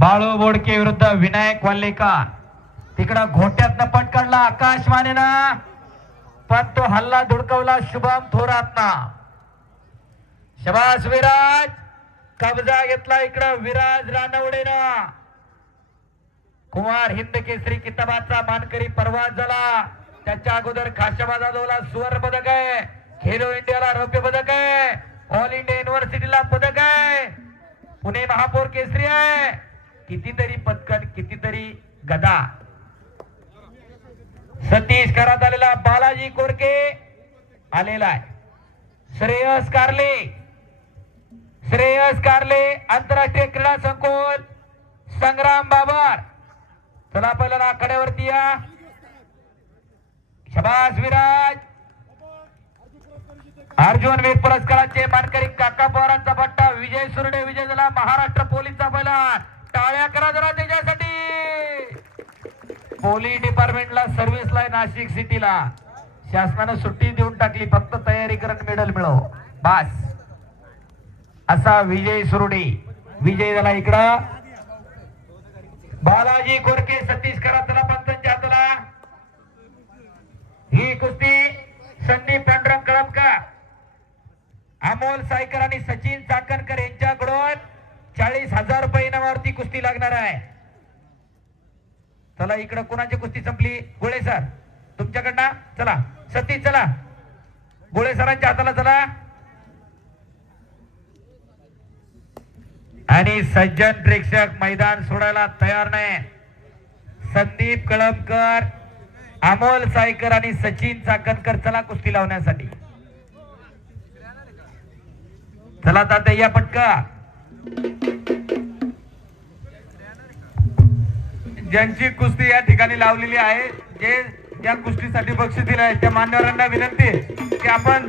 बाळू बोडके विरुद्ध विनायक वाल्लेकर. तिकडं घोट्यातनं पटकडला आकाश मानेना पण तो हल्ला धुडकवला शुभम थोरातना. शबास विराज कब्जा घेतला इकडं विराज रानवडेनं. कुमार हिंद केसरी किताबाचा मानकरी परवाज झाला त्याच्या अगोदर खाशाबा जाधवला सुवर्ण पदक आहे. खेलो इंडियाला रौप्य पदक आहे. ऑल इंडिया युनिव्हर्सिटीला पदक आहे. पुणे महापौर केसरी आहे. कितीतरी पदक कितीतरी गदा. सतीश करात आलेला बालाजी कोरके आलेला आहे. श्रेयस कारले. श्रेयस कारले आंतरराष्ट्रीय क्रीडा संकुल संग्राम बाबर. चला पहिला आकड्यावरती या. शबास विराज. अर्जुन वीर पुरस्काराचे मानकरी काका पवारांचा पट्टा विजय सुरडे विजय झाला महाराष्ट्र पोलीसचा पहिला टाळ्या करा जरा त्याच्यासाठी. पोलीस डिपार्टमेंटला सर्व्हिसला नाशिक सिटीला. शासनानं सुट्टी देऊन टाकली फक्त तयारी करत मेडल मिळव. बास. असा विजय सुरडे. विजय झाला इकडं. बालाजी कोरके सतीश करातला पंतांच्या हाताला. ही कुस्ती संदीप पांडुरंग कळमकर अमोल सायकर आणि सचिन चाकणकर यांच्याकडून चाळीस हजार रुपये इनामावरती कुस्ती लागणार आहे. चला इकडं कोणाची कुस्ती संपली? गोळे सर. तुमच्याकडनं? चला. सतीश चला. गोळे सरांच्या हाताला चला. आणि सज्जन प्रेक्षक मैदान सोडायला तयार नाही संदीप कळमकर अमोल सायकर आणि सचिन चाकणकर चला कुस्ती लावण्यासाठी. चला तात्या या पटका ज्यांची कुस्ती या ठिकाणी लावलेली आहे जे या कुस्तीसाठी बक्षीस दिलं आहे त्या मान्यवरांना विनंती आहे की आपण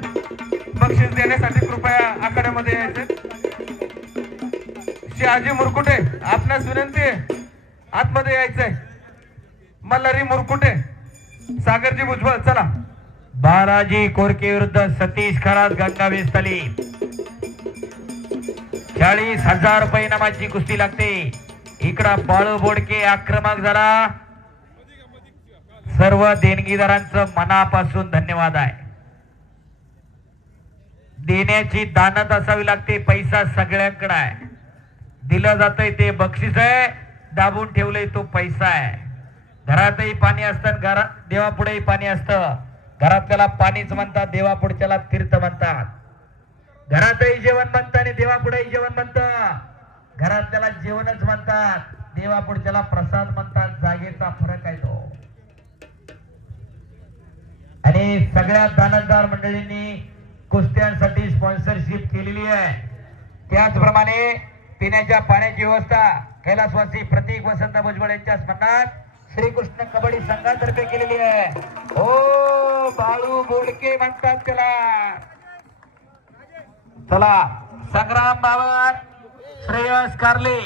बक्षीस देण्यासाठी कृपया आखाड्यामध्ये यायचे. शहाजी मुरकुटे आपणास विनंती आहे आतमध्ये यायचंय. मल्हारी मुरकुटे सागरजी भुजबळ चला. बाराजी कोरके विरुद्ध सतीश खरात गंगावे स्थली चाळीस हजार रुपये इनामाची कुस्ती लागते. इकडं बाळू बोडके आक्रमक झाला. सर्व देणगीदारांचं मनापासून धन्यवाद आहे. देण्याची दानत असावी लागते पैसा सगळ्यांकडे आहे. दिलं जातंय ते बक्षीस आहे दाबून ठेवलंय तो पैसा आहे. घरातही पाणी असतं घरात देवापुढेही पाणी असतं. घरातल्याला पाणीच म्हणतात देवापुढच्याला तीर्थ म्हणतात. घरातही जेवण म्हणतं आणि देवापुढेही जेवण म्हणतात घरातल्याला जेवणच म्हणतात. देवापुढच्याला प्रसाद म्हणतात. जागेचा फरक आहे तो. आणि सगळ्या दानदार मंडळींनी कुस्त्यांसाठी स्पॉन्सरशिप केलेली आहे. त्याचप्रमाणे पिण्याच्या पाण्याची व्यवस्था कैलासवासी प्रतीक वसंत भुजबळ यांच्या स्मरणात श्रीकृष्ण कबड्डी संघातर्फे केलेली आहे. ओ बाळू बोडके म्हणतात त्याला. चला. संग्राम बाबर श्रेयस कारले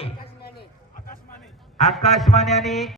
आकाश माने आणि